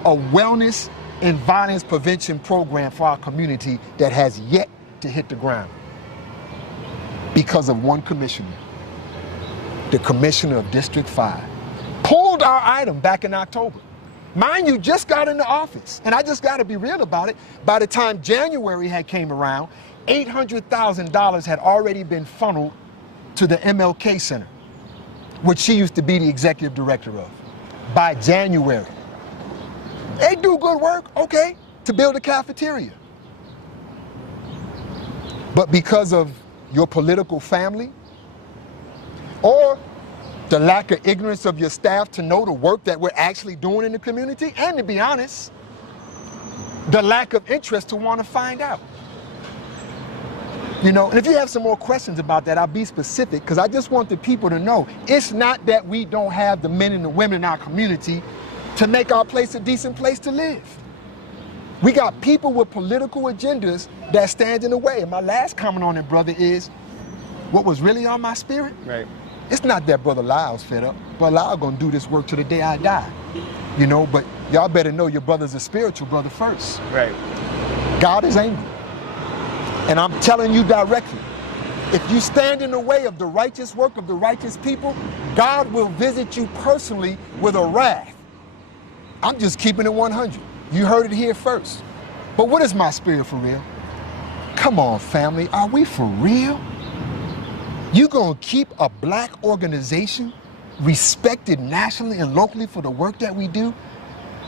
a wellness and violence prevention program for our community that has yet to hit the ground. because of one commissioner, the commissioner of District 5, pulled our item back in October. Mind you, just got into office, and I just got to be real about it. By the time January had came around, $800,000 had already been funneled to the MLK Center, which she used to be the executive director of, by January. They do good work, okay, to build a cafeteria. But because of your political family, or the lack of ignorance of your staff to know the work that we're actually doing in the community, and to be honest, the lack of interest to want to find out. You know, and if you have some more questions about that, I'll be specific, because I just want the people to know it's not that we don't have the men and the women in our community to make our place a decent place to live. We got people with political agendas that stand in the way. And my last comment on it, brother, is what was really on my spirit. Right. It's not that Brother Lyle's fed up. Brother Lyle gonna do this work till the day I die. You know, but y'all better know your brother's a spiritual brother first. Right. God is angry. And I'm telling you directly, if you stand in the way of the righteous work of the righteous people, God will visit you personally with a wrath. I'm just keeping it 100. You heard it here first. But what is my spirit for real? Come on, family, are we for real? You gonna keep a black organization respected nationally and locally for the work that we do?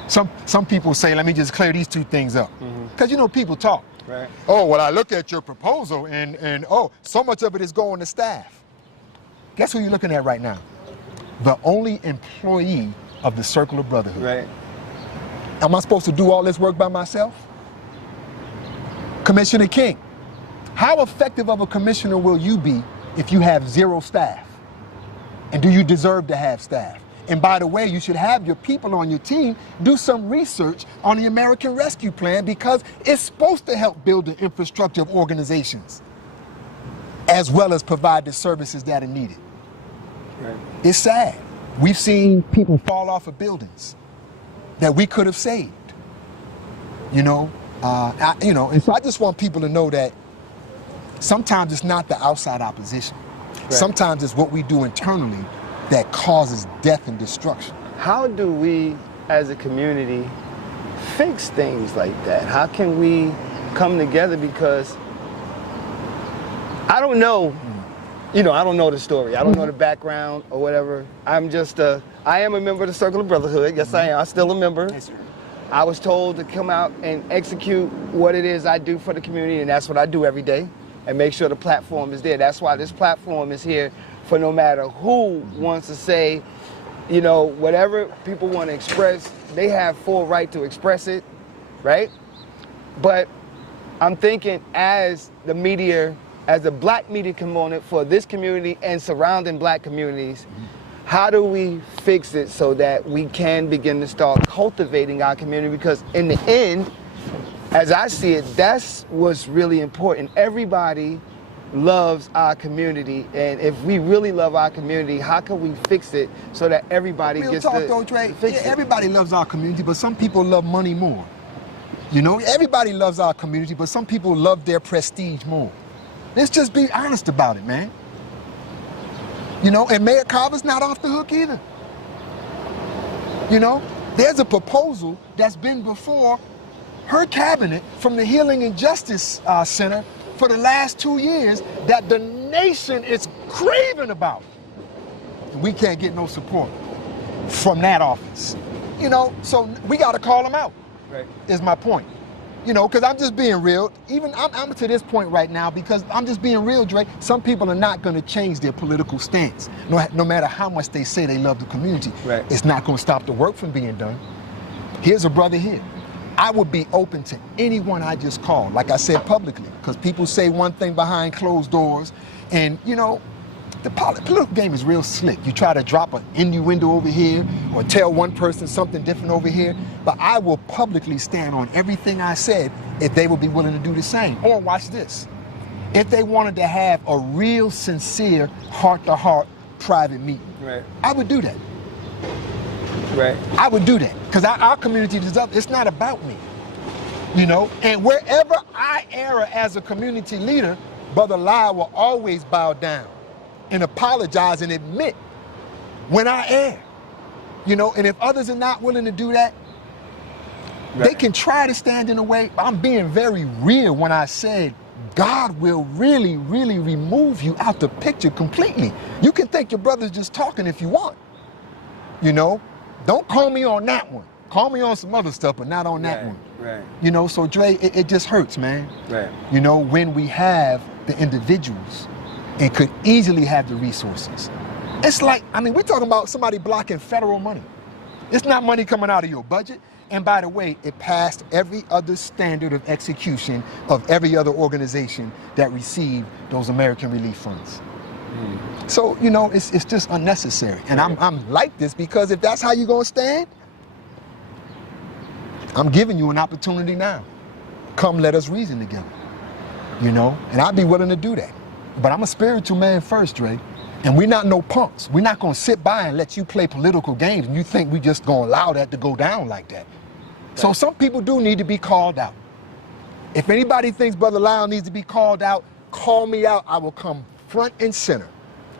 Some people say, let me just clear these two things up. Because you know, people talk. Right. Oh, well, I look at your proposal and oh, so much of it is going to staff. Guess who you're looking at right now? The only employee of the Circle of Brotherhood. Right. Am I supposed to do all this work by myself? Commissioner King, how effective of a commissioner will you be if you have 0 staff? And do you deserve to have staff? And by the way, you should have your people on your team do some research on the American Rescue Plan, because it's supposed to help build the infrastructure of organizations as well as provide the services that are needed. Right. It's sad. We've seen people fall off of buildings that we could have saved. You know, and so I just want people to know that sometimes it's not the outside opposition. Right. Sometimes it's what we do internally that causes death and destruction. How do we, as a community, fix things like that? How can we come together? Because I don't know, you know, I don't know the story. I don't know the background or whatever. I am a member of the Circle of Brotherhood. Yes, I am. I'm still a member. Yes, sir. I was told to come out and execute what it is I do for the community, and that's what I do every day, and make sure the platform is there. That's why this platform is here, for no matter who wants to say, you know, whatever people want to express, they have full right to express it, right? But I'm thinking, as the media, as a black media component for this community and surrounding black communities, how do we fix it so that we can begin to start cultivating our community? Because in the end, as I see it, that's what's really important. Everybody loves our community, and if we really love our community, how can we fix it so that everybody Real gets talk, to though, Trey. fix it? Everybody loves our community, but some people love money more. You know, everybody loves our community, but some people love their prestige more. Let's just be honest about it, man. You know, and Mayor Carver's not off the hook either. You know, there's a proposal that's been before her cabinet from the Healing and Justice Center for the last 2 years that the nation is craving about. And we can't get no support from that office. You know, so we got to call them out, right, is my point. You know, because I'm just being real. Even I'm to this point right now because I'm just being real, Dre. Some people are not going to change their political stance. No matter how much they say they love the community, right, it's not going to stop the work from being done. Here's a brother here. I would be open to anyone I just called, like I said publicly, because people say one thing behind closed doors, and you know, the political game is real slick. You try to drop an innuendo over here or tell one person something different over here, but I will publicly stand on everything I said if they would be willing to do the same. Or watch this. If they wanted to have a real sincere heart-to-heart private meeting, right, I would do that. Right. I would do that because our community is up. It's not about me, you know. And wherever I err as a community leader, Brother Lyle will always bow down and apologize and admit when I err. You know, and if others are not willing to do that, they can try to stand in the way. I'm being very real when I said God will really, really remove you out the picture completely. You can think your brother's just talking if you want. You know, don't call me on that one. Call me on some other stuff, but not on that one. Right. You know, so Dre, it just hurts, man. Right. You know, when we have the individuals and could easily have the resources. It's like, I mean, we're talking about somebody blocking federal money. It's not money coming out of your budget. And by the way, it passed every other standard of execution of every other organization that received those American relief funds. So, you know, it's just unnecessary. And I'm like this because if that's how you're gonna stand, I'm giving you an opportunity now. Come, let us reason together. You know, and I'd be willing to do that. But I'm a spiritual man first, Dre. And we're not no punks. We're not gonna sit by and let you play political games and you think we just gonna allow that to go down like that. So some people do need to be called out. If anybody thinks Brother Lyle needs to be called out, call me out. I will come front and center.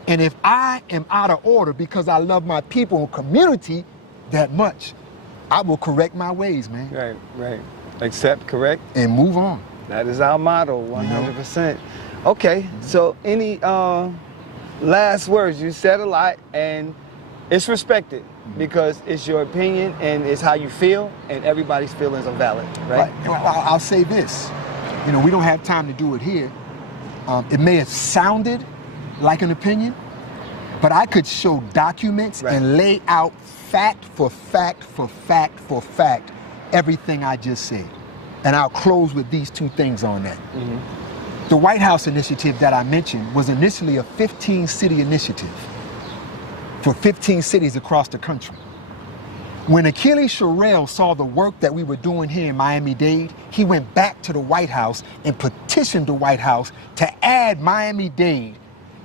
And if I am out of order because I love my people and community that much, I will correct my ways, man. Right, right. Accept, correct. And move on. That is our motto, 100%. Okay, so any last words? You said a lot, and it's respected because it's your opinion and it's how you feel, and everybody's feelings are valid, right? I'll say this. You know, we don't have time to do it here. It may have sounded like an opinion, but I could show documents and lay out fact for fact for fact for fact everything I just said. And I'll close with these two things on that. The White House initiative that I mentioned was initially a 15-city initiative for 15 cities across the country. When Achilles Sherrill saw the work that we were doing here in Miami-Dade, he went back to the White House and petitioned the White House to add Miami-Dade,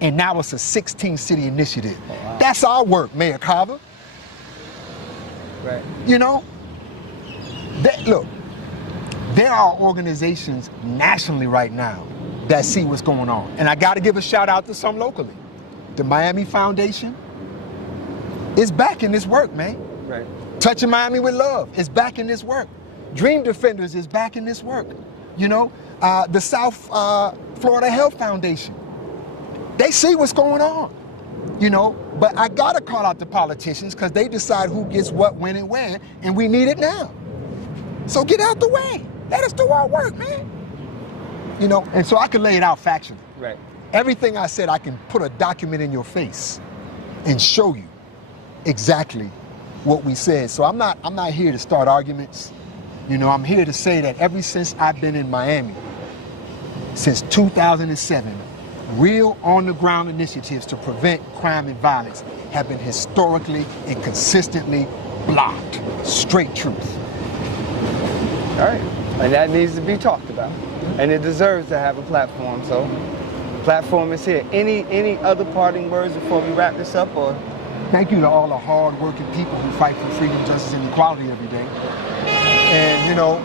and now it's a 16-city initiative. That's our work, Mayor Carver. Right. You know, look, there are organizations nationally right now that see what's going on. And I gotta give a shout out to some locally. The Miami Foundation is back in this work, man. Right. Touching Miami with Love is back in this work. Dream Defenders is back in this work. You know, the South Florida Health Foundation, they see what's going on. You know, but I gotta call out the politicians because they decide who gets what, when, and where, and we need it now. So get out the way. Let us do our work, man. You know, and so I can lay it out factually. Right. Everything I said, I can put a document in your face and show you exactly what we said. So I'm not here to start arguments. You know, I'm here to say that ever since I've been in Miami, since 2007, real on-the-ground initiatives to prevent crime and violence have been historically and consistently blocked. Straight truth. All right, and that needs to be talked about. And it deserves to have a platform, so platform is here. Any other parting words before we wrap this up, or? Thank you to all the hard-working people who fight for freedom, justice, and equality every day. And, you know,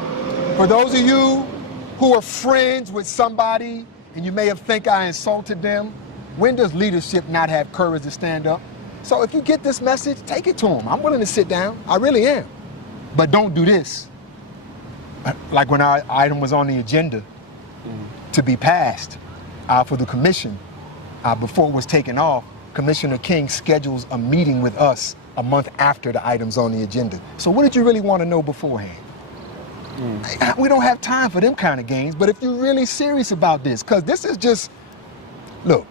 for those of you who are friends with somebody and you may have think I insulted them, when does leadership not have courage to stand up? So if you get this message, take it to them. I'm willing to sit down. I really am. But don't do this. Like when our item was on the agenda to be passed for the commission, before it was taken off, Commissioner King schedules a meeting with us a month after the item's on the agenda. So what did you really want to know beforehand? We don't have time for them kind of games, but if you're really serious about this, because this is just, look,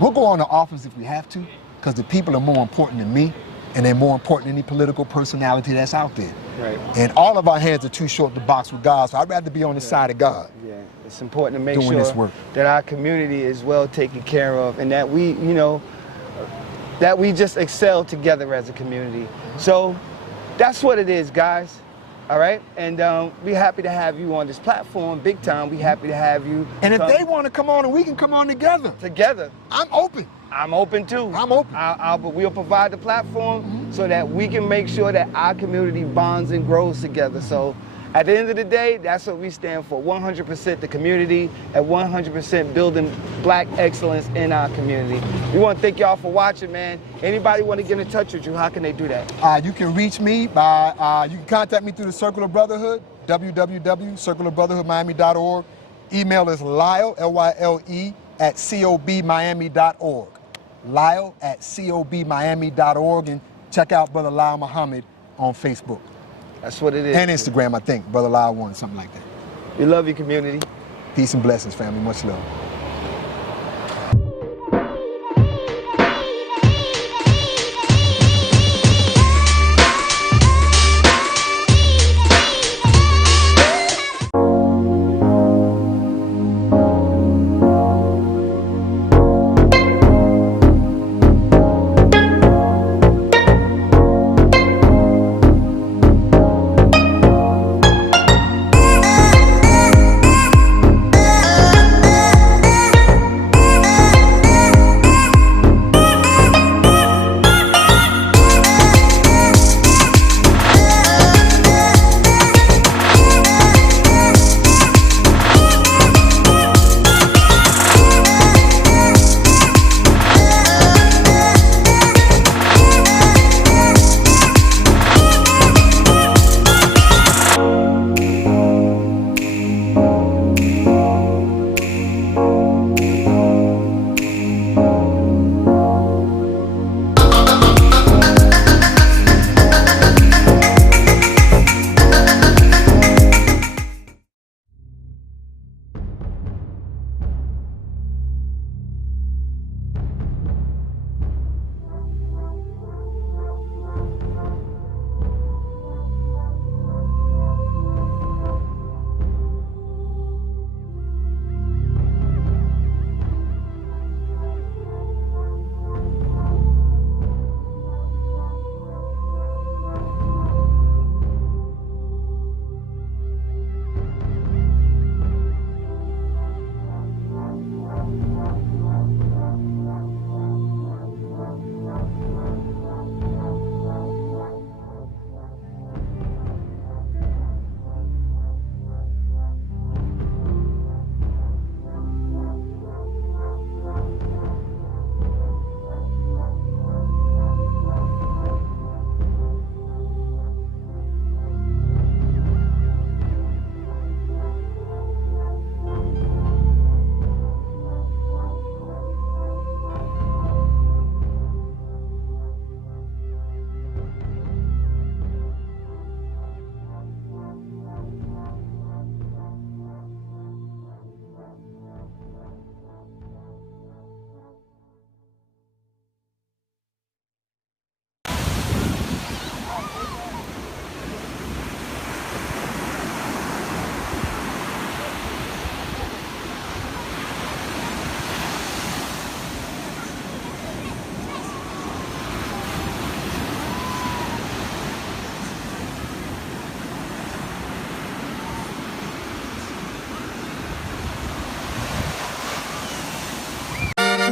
we'll go on to office if we have to, because the people are more important than me, and they're more important than any political personality that's out there. Right. And all of our hands are too short to box with God, so I'd rather be on the side of God. Yeah, it's important to make doing this work. That our community is well taken care of, and that we, you know, that we just excel together as a community. So that's what it is, guys. All right, and we're happy to have you on this platform, big time. We're happy to have you. And if they want to come on, and we can come on together. Together. I'm open. I'm open too. I'm open. We'll provide the platform so that we can make sure that our community bonds and grows together. So At the end of the day, that's what we stand for. 100% the community and 100% building black excellence in our community. We want to thank y'all for watching, man. Anybody want to get in touch with you, how can they do that? You can reach me by, you can contact me through the Circle of Brotherhood, www.circleofbrotherhoodmiami.org. Email is Lyle, L-Y-L-E, at cobmiami.org. Lyle at cobmiami.org, and check out Brother Lyle Muhammad on Facebook. That's what it is. And Instagram, I think. Brother Lyle 1, something like that. We love you, community. Peace and blessings, family. Much love.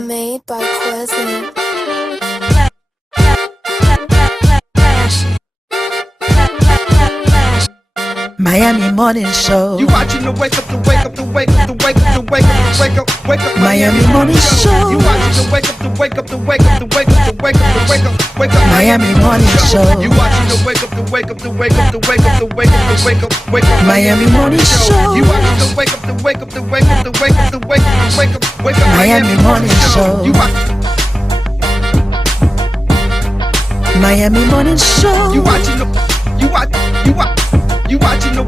Made by Quezzy. Miami Morning Show. You watching the wake up, the wake up, the wake up, the wake up, the wake up, the wake up, wake up. Miami Morning Show. You watching the wake up, the wake up, the wake up, the wake up, the wake up, the wake up, wake up. Miami Morning Show. You watching the wake up, the wake up, the wake up, the wake up, the wake up, the wake up, wake up. Miami Morning Show. You watching the wake up, the wake up, the wake up, the wake up, the wake up, the wake up, wake up. Miami Morning Show. You watch. Miami Morning Show. You watching the, you watch, you watching the.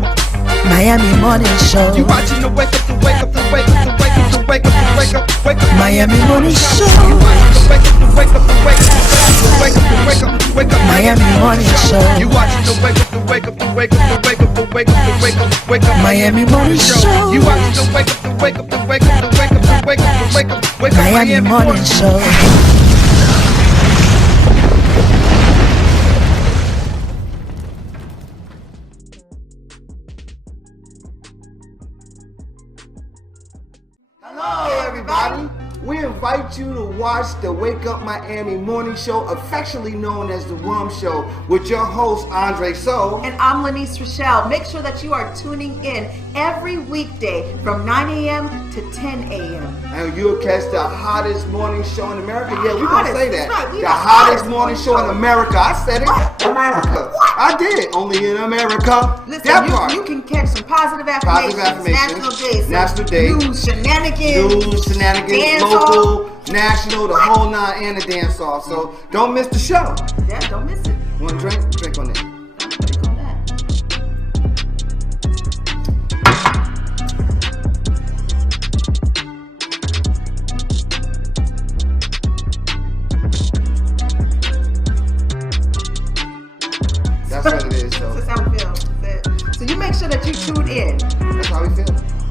Miami Morning Show. You watching the wake up, the wake up, the wake up, the wake up, the wake up, the wake up, wake up. Miami Morning Show. You watching the wake up, the wake up, the wake up, the wake up, the wake up, the wake up. Miami Morning Show. You watching the wake up, the wake up, the wake up, the wake up, the wake up, the wake up, wake up. Miami Morning Show. You watching the wake up, the wake up, the wake up, the wake up, the wake up, the wake up, wake up. Miami Morning Show. Hello, everybody. we invite you to watch the Wake Up Miami morning show, affectionately known as the WUMMS Show, with your host, Andre So. And I'm Lyneise Rachelle. Make sure that you are tuning in every weekday from 9 a.m. to 10 a.m. And you'll catch the hottest morning show in America. Yeah, we're going to say that. Right, the hottest morning show in America. I said it. America. I did. Only in America. Listen, you can catch some positive affirmations, national days, news, shenanigans, local, national, the whole nine, and the dance off. So don't miss the show. Yeah, don't miss it. Want to drink? Drink on it. Drink on that. That's what it is. So that's how we feel. So you make sure that you tune in. That's how we feel.